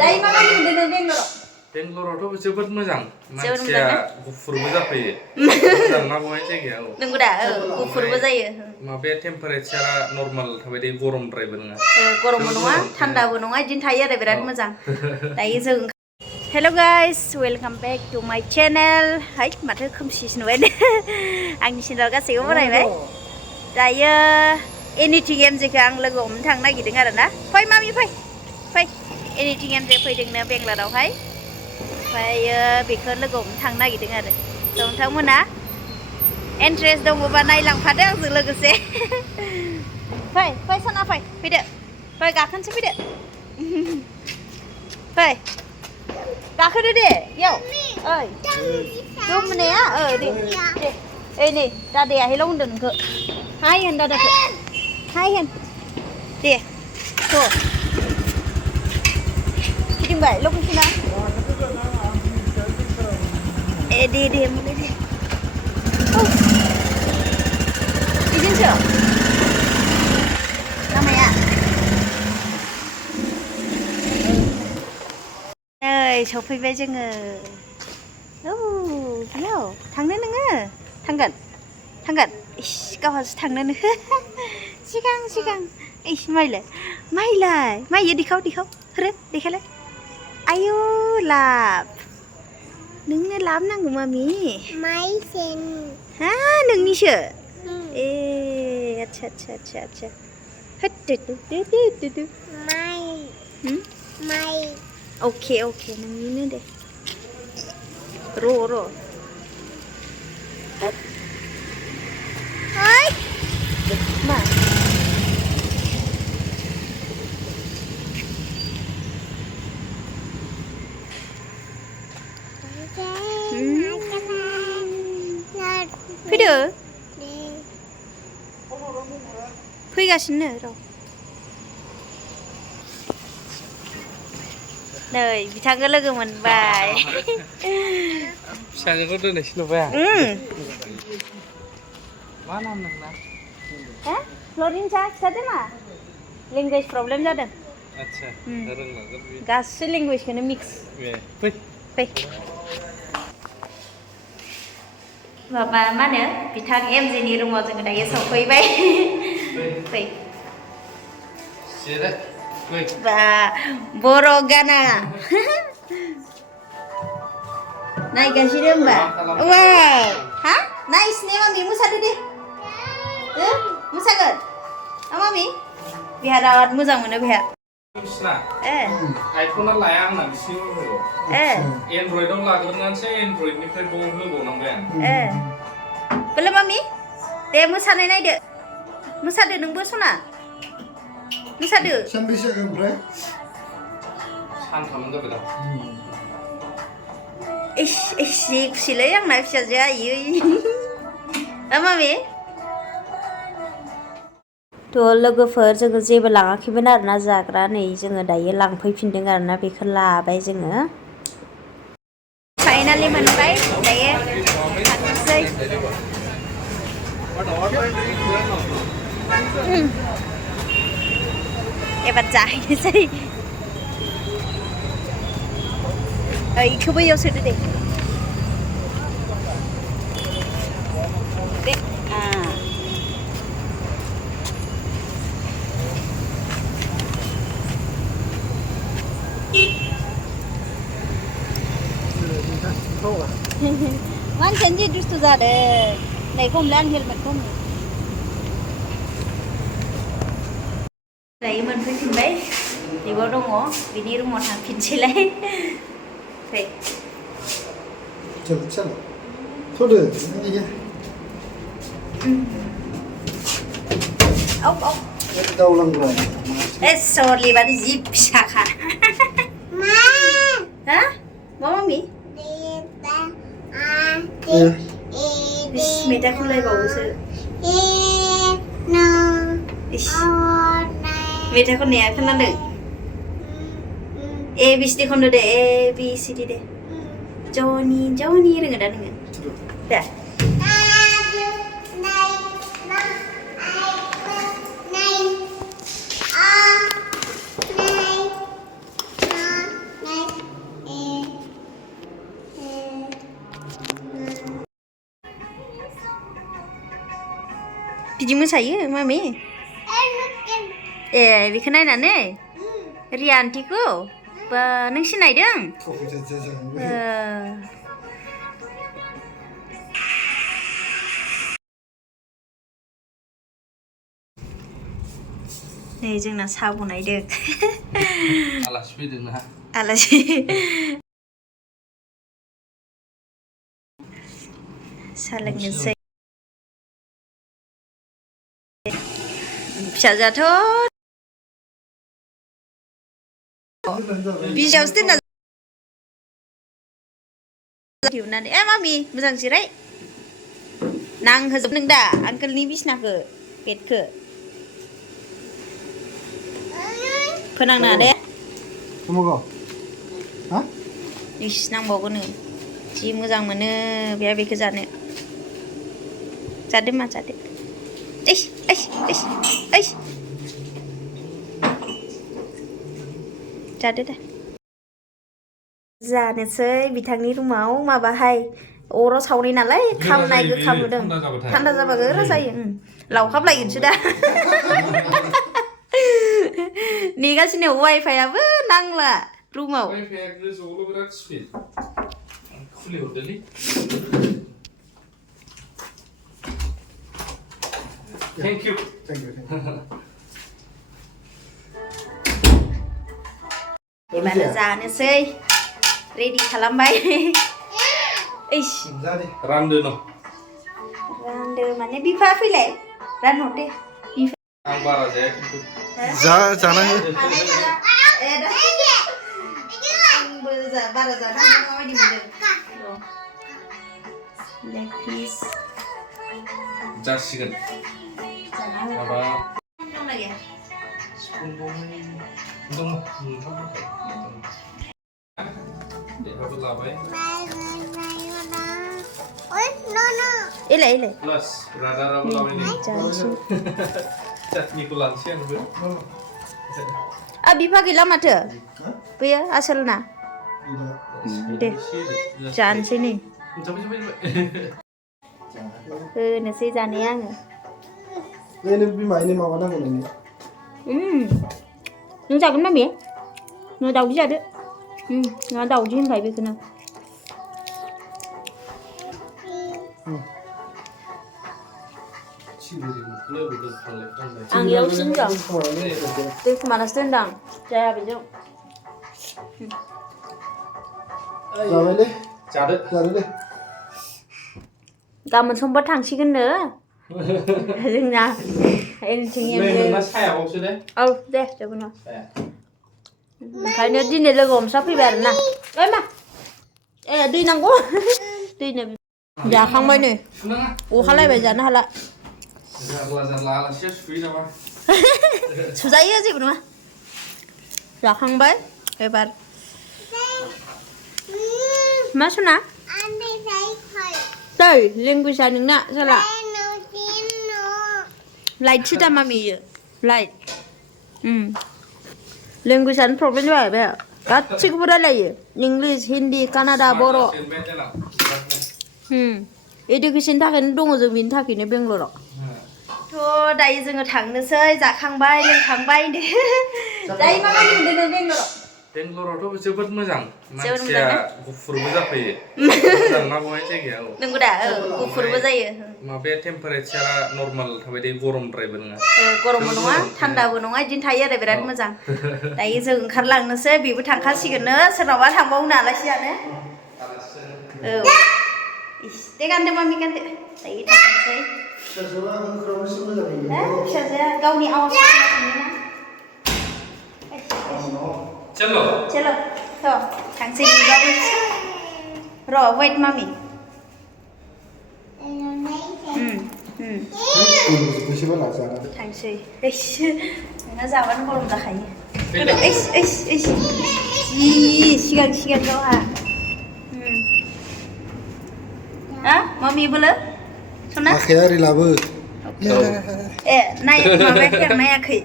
Dari mana nih udah Bangalore? Bangalore tuh cepet mo장. Manusia gufur berapa? Mo장 nggak boleh sih ya. Nunggu dah, gufur berapa ya? Mabe temperature normal, tapi dia gorom driver nggak? Gorom nunggu, thanda nunggu, jin thaya deh berat mo장. Dari itu. Hello guys, welcome back to my channel. Hai, mặt hơi không xì nuôi đấy. Anh xin chào các bạn có này vậy? Tại anything em gì cả anh là gồm thằng này gì đứng ở đó. Phơi mami phơi. Anything em sẽ phơi đứng ở bên là đâu thấy? Phơi bị cơn là gồm thằng này gì đứng ở đây. Xong thằng muốn á? Interest đông vào này lằng phát đấy, dừng là cái gì? Phơi sao nào phơi được. Phơi cả khăn sẽ phơi được. Phơi. Cả khơi đi, yo. Ơi. Đúng nè, đi. Ê nè, ra đây hay lông đừng cỡ. Hai hen ra đây. Hai hen. Đi. Thôi. Đi vậy lúc khi nào? Ê đi một đi. Đi đến chưa? Làm mày à? Ơi, chụp phim về chưa ngờ? Hello, thằng đấy nữa. Thằng gần. Cao hơn thằng nữa. Sigang. Mai vậy đi khóc. Hả? Đi khai lên. Ayo lap. Nâng nghe lắm năng của mami. Mai sen. Ha, nâng đi chưa? Ê, अच्छा. Hất được. Mai. Ok, nâng đi nữa đây. Rô. Hất. Ôi. Mà. Pide. Pide rồi. Đời, vì thằng cái lưng mình bài. Sao có đứa này xin về? Quá năm nè. Hả? Florin sa thế mà. Language problem ra được. Acha. Darang lah. Gas language kena mix. Pay. Và bà má nữa, vì thằng em gì đi rồi mà người ta sống quay bay. Và boro garna. Này cái gì đó bà? Wow. Hả? Nice name mami musa đi. Musa kan? Mami? Biar musa mana biar? iPhone là yang nang siu rồi. Android dong lah dengan saya Android ni saya bawa nang ben. Belum mami? Dia musa này được. Musa được nung busuna. Musa được. Sen bir şey gömbre. San tamam da beda. Xí lấy yang này sẽ ra gì? Mami? To लोगोफोर जोङो जेबो लाङाखैमोन आरोना जाग्रा नै जोङो दायो लांफैफिनदों आरोना बेखौ लाबाय जोङो फाइनालि मोनबाय दायो थांसै एबार जाहैनोसै इखौबो इयाव सोदो दे Ngan janji justru ada. Này không lan helmet không? Đấy mình phải phim đấy. Đi vào đâu ngó, vì đi một hàng phim chỉ lấy. Thế. Çal. Thôi iyi. Ốc. Hadi davlan buraya. Sorry bari zip şaka. Ma. Ha? Mami? Meta không lấy bầu sự. Meta con nè không ăn được. A B C D không được để A B C D để. Johnny đừng ở đây đừng. Đây. बिदि मोसायो mummy ए बेखौ नायनानै रिया आन्टिखौ बा नों सिनायदों नै जोंना साहा बनायदों आलासि फैदों ना आलासि साहा लोंनोसै फिसाजोआथ' बिजायावसो दोनना दिहुननानै ए मामि मोजां जिराय नांहोजोबदों दा आंकोलनि बिसनाखौ बेडखौ फोनांना दे इस नांबावगोनो जि मोजां मोनो बेहा बेखौ जानो जादो मा जादो ओइस ओइस ओइस ओइस जादो दा जानोसै बिथांनि रुमाव माबाहाय अराव सावनाय नालाय खामनाय गोखा नुदों थान्दा जाबा गोरा जायो लावहाबलायगोनसो दा नेगासिनो वाइफाइआबो नांला रुमाव वाइफाइआ गोजौआवल' बिराद स्पिड खुलिहरदोलै थेंक इउ एबार जानोसै रेडि खालामबाय इस रानदो न रानदो माने बिफा फैलाय रानहरदे आं बारा जाया खिन्थु जाना हो आंबो बारा जाना माबायदि मोनदों लेग पिस जासिगोन माबा दंना गैया स्पुन दं देहाबो लाबाय एलाय एलाय प्लास रादाराबो लाबाय नै जानोसै चाटनिखौ लानोसै आंबो बिफा गैला माथो बैयो आसोलना दे जानोसै नै होनोसै जानाया आङो नों बिमायनि माबा नांगौ नोंनि नों जागोन मामि नों दाउदै जादो नोंहा दाउदै होनखायो बेखौनो आं इयावसो होनदों दै खोमानासो दोनदां जाया बेजों जाबायलै जादो दे गाबोन समबार थांसिगोननो जोंना सायाबावसो दे औ दे जेबो नङा ओंखायनो दिनै लोगो हमसा फैबाय आरोना ओइ मा ए दै नांगौ दैनो जाखांबाय नै अखालायबाय जानो हाला जारला आलासिया सुयो नामा सुजायो जेबो नङा जाखांबाय एबार मा सना दै लेंगुवेजआ नोंना जाला लाइटसो दा मामि इयो लाइट लेंगुवेजआनो प्रब्लेम जाबाय बे गासैखौबो रायलायो इंलिस हिन्दी कानाडा बर' इडुकेसननि थाखायनो दङ जों बेनि थाखायनो बेंगलराव थ' दायो जोङो थांनोसै जाखांबाय लोंखांबाय दायो माबायदि मोनदों नों बेंगलराव बेंगलरावथ' जोबोद मोजां मानसिया गुफुरबो जाफैयो मोजां ना बहाय जायगाया नंगौ दा गुफुरबो जायो माबाया टेम्पारेचारा नर्माल थाबाय थायो गरमद्रायबो नङा गरमबो नङा थान्दाबो नङा बिदिनो थायो आरो बिराद मोजां दायो जों ओंखारलांनोसै बेबो थांखासिगोननो सोरनावबा थांबावनो आलासि जानो औ दे गानदो मामि गानदो दायो थांनोसै फिसाजोआ गावनि आवाज चलो चलो थ' थांसै बिबाबो र' वेट मामि थांसै नोंहा जाबानो गरम जाखायो जि सिगां गावहा मामि बोलो सना आखाया ओरै लाबो ए नाय माबायाखै आं नायाखै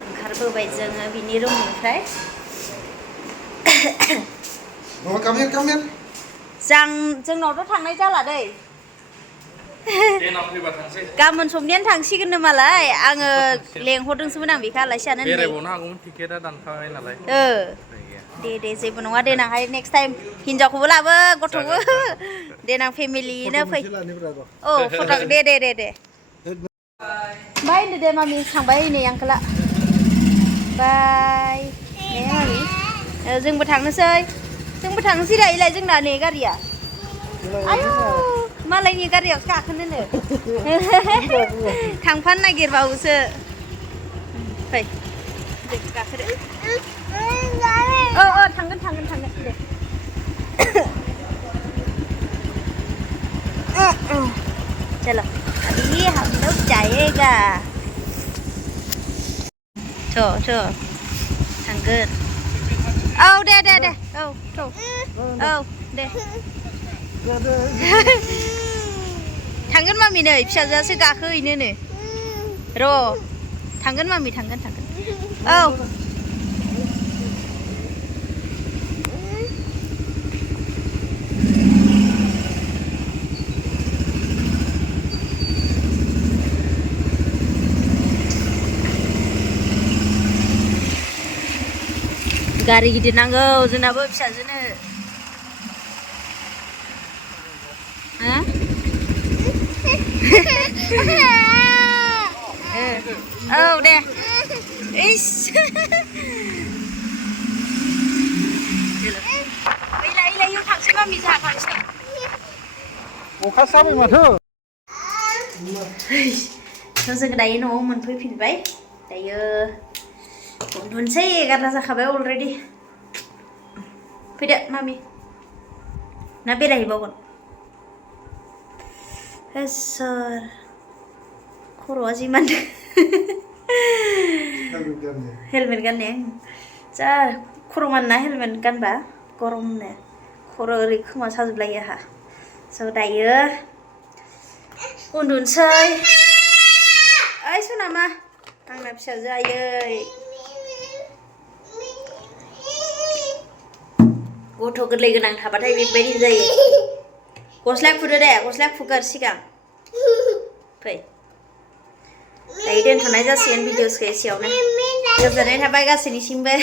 ओंखारबोबाय जोङो बिनि रुमनिफ्राय जोंनावथ' थांनाय जाला दै देनां फैबा थांसै गाबोन समनियानो थांसिगोननो मालाय आङो लेंहरदोंसोमोन आं बेखौ आलासि जानो होननानै बेरायबावनो हागौमोन टिकेटआ दानखाबाय नालाय दे जेबो नङा देनांहाय नेक्स्ट टाइम हिनजावखौबो लाबो गथ'बो देनां फेमिलिनो फै औ फट' दे बाय होनदो दे मामि थांबाय नै आंखोला बाय ने मामि जोंबो थांनोसै दा इलाय जोंना नै गारिया आयौ मालायनि गारियावसो गाखोनोनो थांफानो नागिरबावोसो फै दे गाखोदो थांगोन दे चलो अभी हम लोग जाएगा थांगोन औ दे औ दे थांगोन मामि नै फिसाजोआसो गाखोहैनोनो र' थांगोन मामि थांगोन औ गारि गिदिर नांगौ जोंनाबो फिसाजोनो औ दे इस इलाय थांसै मामि जोंहा थांसै अखा साबाय माथो जोङो दायो न'आव मोनफैफिनबाय दायो उन्दुनोसै 11 जाखाबाय अलरेडि फैदो मामि ना बेरायहैबावगोन सोर खर'आ जि मानदों हेलमेट गानने जा खर' मानना हेलमेट गानबा गरमनो खर' ओरै खोमा साजोबलायो आहा स' दायो उन्दुनोसै ओइ सनामा आंना फिसाजो आयै गथ' गोरलै गोनां थाबाथाय बेबायदि जायो गस्ला खुदो दे गस्ला खुगार सिगां फै दायो दोनथ'नाय जासिगोन भिडिअसखौ एसेयावनो गोजोननाय थाबाय गासैनिसिमबो